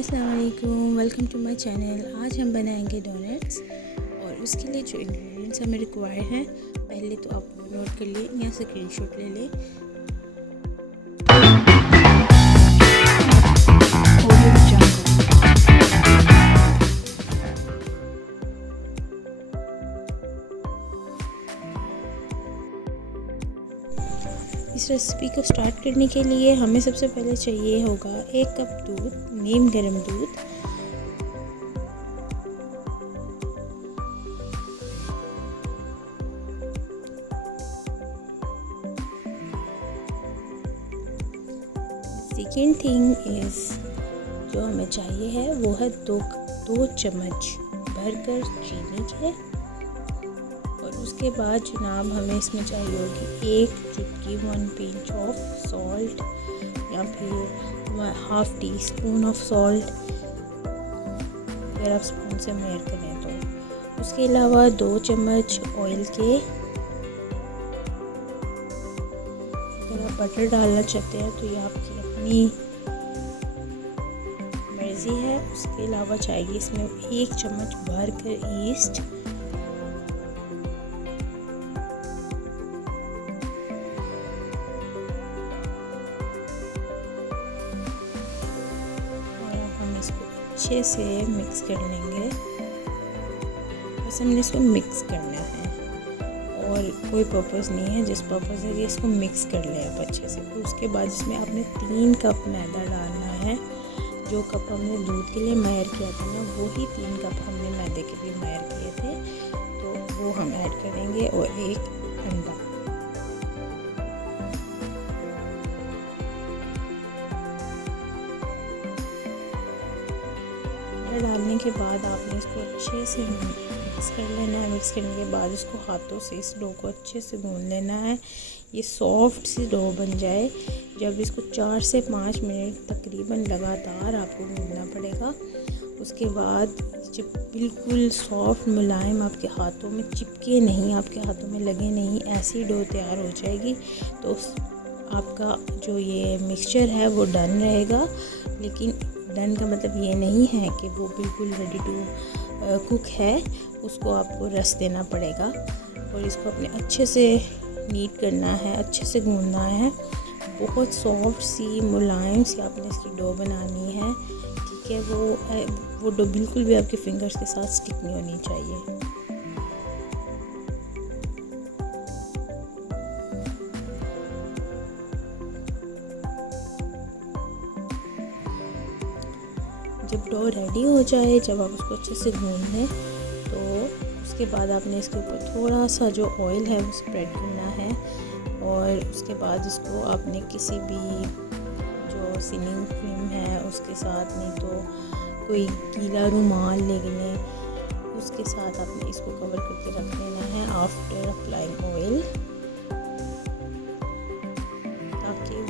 अस्सलाम वालेकुम, welcome to my channel. आज हम बनाएंगे डोनट्स और उसके लिए जो इंग्रेडिएंट्स हमें रिक्वायर हैं पहले तो आप वो नोट कर लें या स्क्रीनशॉट ले लें। इस रेसिपी को स्टार्ट करने के लिए हमें सबसे पहले चाहिए होगा 1 कप दूध, नीम गर्म दूध, सेकेंड थिंग इज़ जो हमें चाहिए है वो है दो चम्मच भरकर चीनी के। और उसके बाद जनाब हमें इसमें चाहिए होगी 1 चुटकी 1 पिंच ऑफ सॉल्ट या फिर half tea spoon of salt अगर आप स्पून से मेजर करें तो। उसके अलावा 2 चम्मच ऑयल के। अगर आप बटर डालना चाहते हैं तो ये आपकी अपनी मर्ज़ी है। उसके अलावा चाहिए इसमें 1 चम्मच भर कर ईस्ट, इसको अच्छे से मिक्स कर लेंगे। बस हमने इसको मिक्स करना है और कोई पर्पज़ नहीं है, जिस पर्पज़ है कि इसको मिक्स कर लें आप अच्छे से। फिर उसके बाद इसमें आपने 3 कप मैदा डालना है। जो कप हमने दूध के लिए मेजर किया था ना, वही 3 कप हमने मैदे के लिए मेजर किए थे, तो वो हम ऐड करेंगे। और 1 अंडा। डालने के बाद आपने इसको अच्छे से मिक्स कर लेना है। मिक्स करने के बाद इसको हाथों से इस डो को अच्छे से गूंद लेना है, ये सॉफ्ट सी डो बन जाए। जब इसको 4 से 5 मिनट तकरीबन लगातार आपको गूंदना पड़ेगा। उसके बाद जब बिल्कुल सॉफ्ट मुलायम आपके हाथों में चिपके नहीं, आपके हाथों में लगे नहीं, ऐसी डो तैयार हो जाएगी तो आपका जो ये मिक्सचर है वो डन रहेगा। लेकिन डन का मतलब ये नहीं है कि वो बिल्कुल रेडी टू कुक है, उसको आपको रस देना पड़ेगा। और इसको अपने अच्छे से नीट करना है, अच्छे से गूंदना है। बहुत सॉफ्ट सी मुलायम सी आपने इसकी डो बनानी है, ठीक है। वो डो बिल्कुल भी आपके फिंगर्स के साथ स्टिक नहीं होनी चाहिए। जब डो रेडी हो जाए, जब आप उसको अच्छे से गूंद लें, तो उसके बाद आपने इसके ऊपर थोड़ा सा जो ऑयल है वो स्प्रेड करना है। और उसके बाद इसको आपने किसी भी जो सीलिंग क्रीम है उसके साथ, नहीं तो कोई गीला रुमाल ले लें, उसके साथ आपने इसको कवर करके रख देना है आफ्टर अप्लाइंग ऑयल, ताकि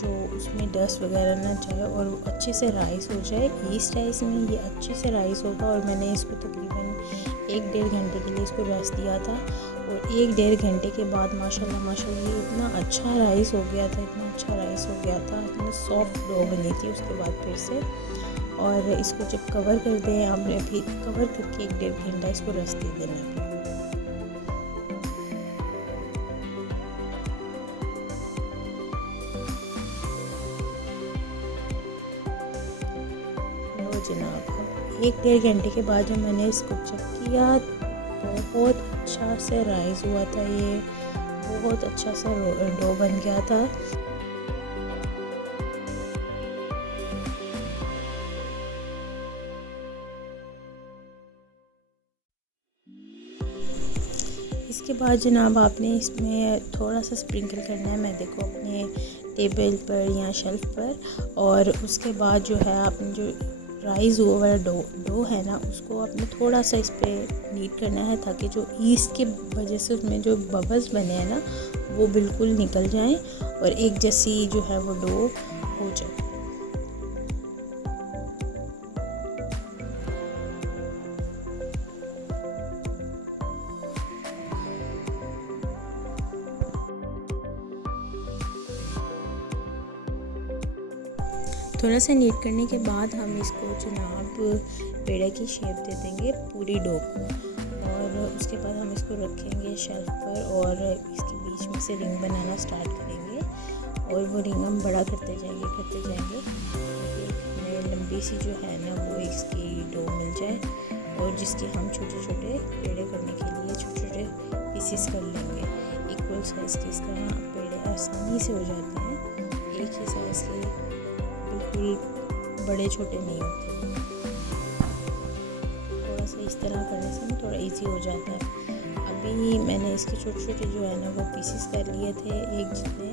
जो उसमें डस्ट वगैरह ना जाए और वो अच्छे से राइस हो जाए। ईस्ट है इसमें, ये अच्छे से राइस होगा। और मैंने इसको तकरीबन 1-1.5 घंटे के लिए इसको रेस्ट दिया था। और 1-1.5 घंटे के बाद माशाल्लाह ये इतना अच्छा राइस हो गया था, इतना अच्छा राइस हो गया था, इतनी सॉफ्ट डो बनी थी। उसके बाद फिर से और इसको जब कवर कर दें आपने, फिर कवर करके 1-1.5 घंटा इसको रेस्ट दे देना है। जनाब 1-1.5 घंटे के बाद जब मैंने इसको चेक किया तो बहुत अच्छा से राइस हुआ था, ये बहुत अच्छा सा डो बन गया था। इसके बाद जनाब आपने इसमें थोड़ा सा स्प्रिंकल करना है मैदे को अपने टेबल पर या शेल्फ पर। और उसके बाद जो है आपने जो राइस हुआ वाला डो है ना, उसको आपने थोड़ा सा इस पर नीट करना है, ताकि जो ईस्ट के वजह से उसमें जो बबल्स बने हैं ना, वो बिल्कुल निकल जाएं और एक जैसी जो है वो डो हो जाए। थोड़ा सा नीट करने के बाद हम इसको जनाब पेड़े की शेप दे देंगे पूरी डो को, और उसके बाद हम इसको रखेंगे शेल्फ पर और इसके बीच में से रिंग बनाना स्टार्ट करेंगे, और वो रिंग हम बड़ा करते जाएंगे हमें लंबी सी जो है ना वो इसकी डो मिल जाए, और जिसके हम छोटे छोटे पेड़े करने के लिए छोटे छोटे पीसीस कर लेंगे इक्वल साइज़ के। इस तरह पेड़े आसानी से हो जाते हैं, एक ही साइज़ के, बिल्कुल बड़े छोटे नहीं होते। थोड़ा सा इस तरह करने से ना थोड़ा इजी हो जाता है। अभी मैंने इसके छोटे छोटे जो है ना वो पीसेस कर लिए थे, एक जितने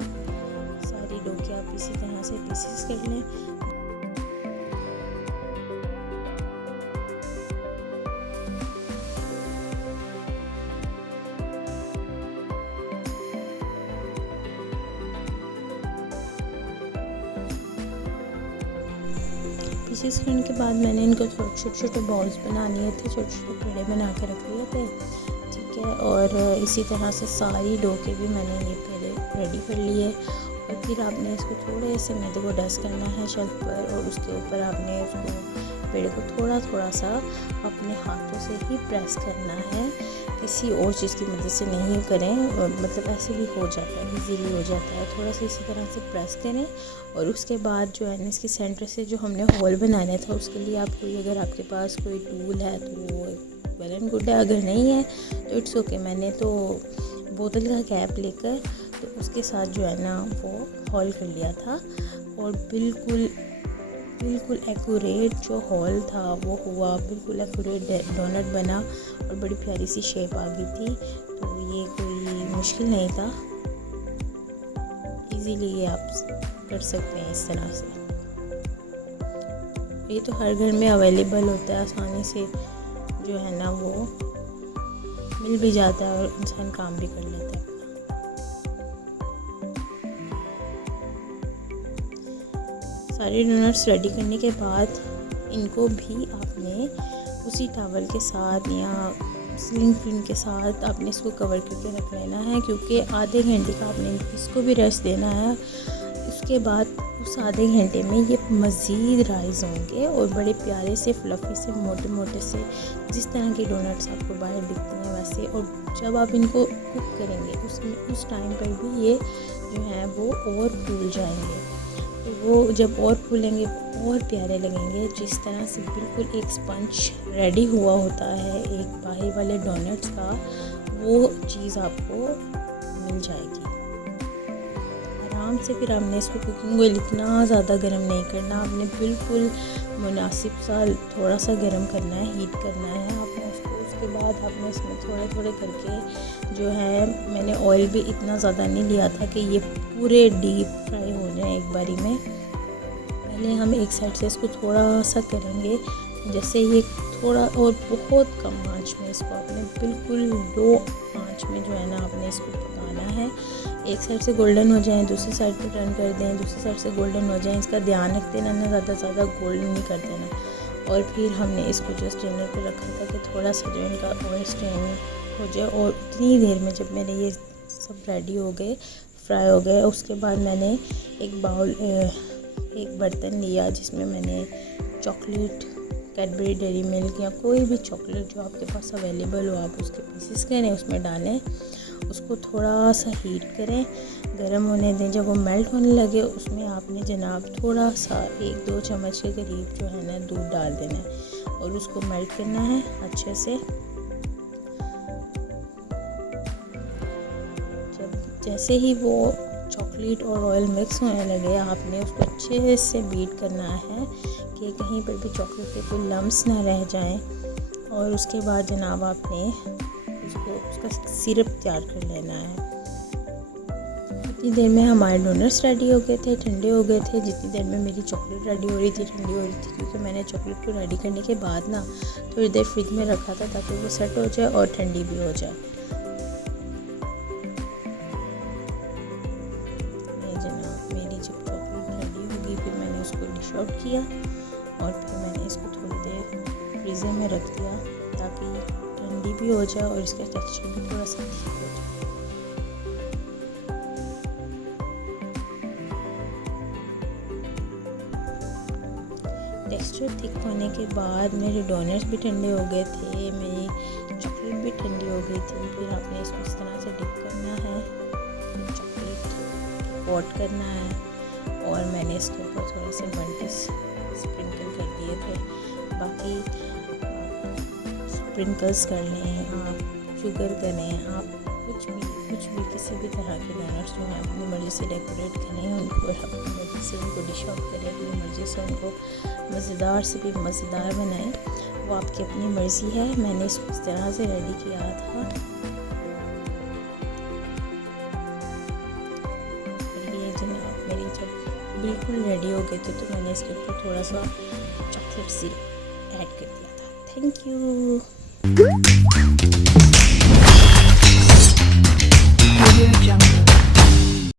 सारी डो के आप इसी तरह से पीसेस कर लें। पीसेस करने के बाद मैंने इनको छोटे छोटे बॉल्स बना लिए थे, छोटे छोटे पेड़े बना के रख लिए थे, ठीक है। और इसी तरह से सारी डो के भी मैंने ये पेड़े रेडी कर लिए, और फिर आपने इसको थोड़े से मैदे को डस्ट करना है शेल्फ पर, और उसके ऊपर आपने उसको पेड़े को थोड़ा थोड़ा सा अपने हाथों से ही प्रेस करना है, किसी और चीज़ की मदद से नहीं करें, मतलब ऐसे भी हो जाता है, इजीली हो जाता है। थोड़ा सा इसी तरह से प्रेस करें, और उसके बाद जो है ना इसके सेंटर से जो हमने होल बनाना था उसके लिए आप कोई, अगर आपके पास कोई टूल है तो वो वेल एंड गुड है, अगर नहीं है तो इट्स ओके। मैंने तो बोतल का कैप लेकर तो उसके साथ जो है ना वो होल कर लिया था, और बिल्कुल एक्यूरेट जो होल था वो हुआ, बिल्कुल एक्यूरेट डोनट बना, और बड़ी प्यारी सी शेप आ गई थी। तो ये कोई मुश्किल नहीं था, इजीली ये आप कर सकते हैं इस तरह से। ये तो हर घर में अवेलेबल होता है, आसानी से जो है ना वो मिल भी जाता है और इंसान काम भी कर लेता है। सारे डोनट्स रेडी करने के बाद इनको भी आपने उसी टॉवल के साथ या सिलिंग पिन के साथ आपने इसको कवर करके रख लेना है, क्योंकि आधे घंटे का आपने इसको भी रेस्ट देना है। उसके बाद उस आधे घंटे में ये मज़ीद राइज़ होंगे और बड़े प्यारे से फ्लफ़ी से मोटे मोटे से जिस तरह के डोनट्स आपको बाहर दिखते हैं वैसे। और जब आप इनको कुक करेंगे उस टाइम पर भी ये जो है वो और फूल जाएंगे, तो वो जब और फूलेंगे और प्यारे लगेंगे। जिस तरह से बिल्कुल एक स्पंज रेडी हुआ होता है एक बाहर वाले डोनट्स का, वो चीज़ आपको मिल जाएगी आराम से। फिर हमने इसको कुकिंग ऑयल इतना ज़्यादा गर्म नहीं करना, आपने बिल्कुल मुनासिब सा थोड़ा सा गर्म करना है, हीट करना है आपने उसको। उसके बाद आपने इसमें थोड़े थोड़े करके जो है, मैंने ऑयल भी इतना ज़्यादा नहीं लिया था कि ये पूरे डीप फ्राई हो जाए एक बारी में। पहले हम एक साइड से इसको थोड़ा सा करेंगे, जैसे ये थोड़ा और बहुत कम आंच में इसको आपने बिल्कुल लो आंच में जो है ना आपने इसको पकाना है। एक साइड से गोल्डन हो जाए दूसरी साइड पे टर्न कर दें, दूसरी साइड से गोल्डन हो जाए। इसका ध्यान रख देना ना ज़्यादा गोल्डन नहीं कर देना। और फिर हमने इसको जस्ट डिनर पे रखा था कि थोड़ा सा जो इनका ऑयल स्ट्रेन हो जाए। और उतनी देर में जब मेरे ये सब रेडी हो गए, फ्राई हो गए, उसके बाद मैंने एक बर्तन लिया जिसमें मैंने चॉकलेट, कैडबरी डेयरी मिल्क या कोई भी चॉकलेट जो आपके पास अवेलेबल हो आप उसके पीसेस करें, उसमें डालें, उसको थोड़ा सा हीट करें, गरम होने दें। जब वो मेल्ट होने लगे उसमें आपने जनाब थोड़ा सा 1-2 चम्मच के करीब जो है ना दूध डाल देना है और उसको मेल्ट करना है अच्छे से। जैसे ही वो चॉकलेट और ऑयल मिक्स होने लगे आपने उसको अच्छे से बीट करना है कि कहीं पर भी चॉकलेट के कोई लम्स ना रह जाएं। और उसके बाद जनाब आपने उसका सिरप तैयार कर लेना है। इतनी देर में हमारे डोनट्स रेडी हो गए थे, ठंडे हो गए थे। जितनी देर में मेरी चॉकलेट रेडी हो रही थी, ठंडी हो रही थी, क्योंकि मैंने चॉकलेट को रेडी करने के बाद ना थोड़ी देर फ्रिज में रखा था ताकि वो सेट हो जाए और ठंडी भी हो जाए। मेरी जब चॉकलेट रेडी होगी फिर मैंने उसको डिश आउट किया और फिर मैंने इसको थोड़ी देर फ्रीज़र में रख दिया ताकि ठंडी भी हो जाए और इसका टेक्सचर भी थोड़ा सा ठीक हो जाए। टेक्सचर थिक होने के बाद मेरे डोनट्स भी ठंडे हो गए थे, मेरी चॉकलेट भी ठंडी हो गई थी। फिर आपने इसको इस तरह से डिप करना है, चॉकलेट कोट करना है और मैंने इसके ऊपर थोड़े से बंटिस स्प्रिंकल कर दिए थे। बाकी स्प्रिंकल्स कर लें आप, शुगर करें आप, कुछ भी किसी भी तरह के डोनट्स जो हैं अपनी मर्ज़ी से डेकोरेट करें, उनको अपनी मर्ज़ी से उनको डिश आउट करें, अपनी मर्ज़ी से उनको मज़ेदार से भी मज़ेदार बनाएं, वो आपकी अपनी मर्ज़ी है। मैंने इसको इस तरह से रेडी किया था। ये जनाब मेरी जब बिल्कुल रेडी हो गए थे तो मैंने इसके ऊपर थोड़ा सा चॉकलेट सी ऐड कर दिया था। Thank you.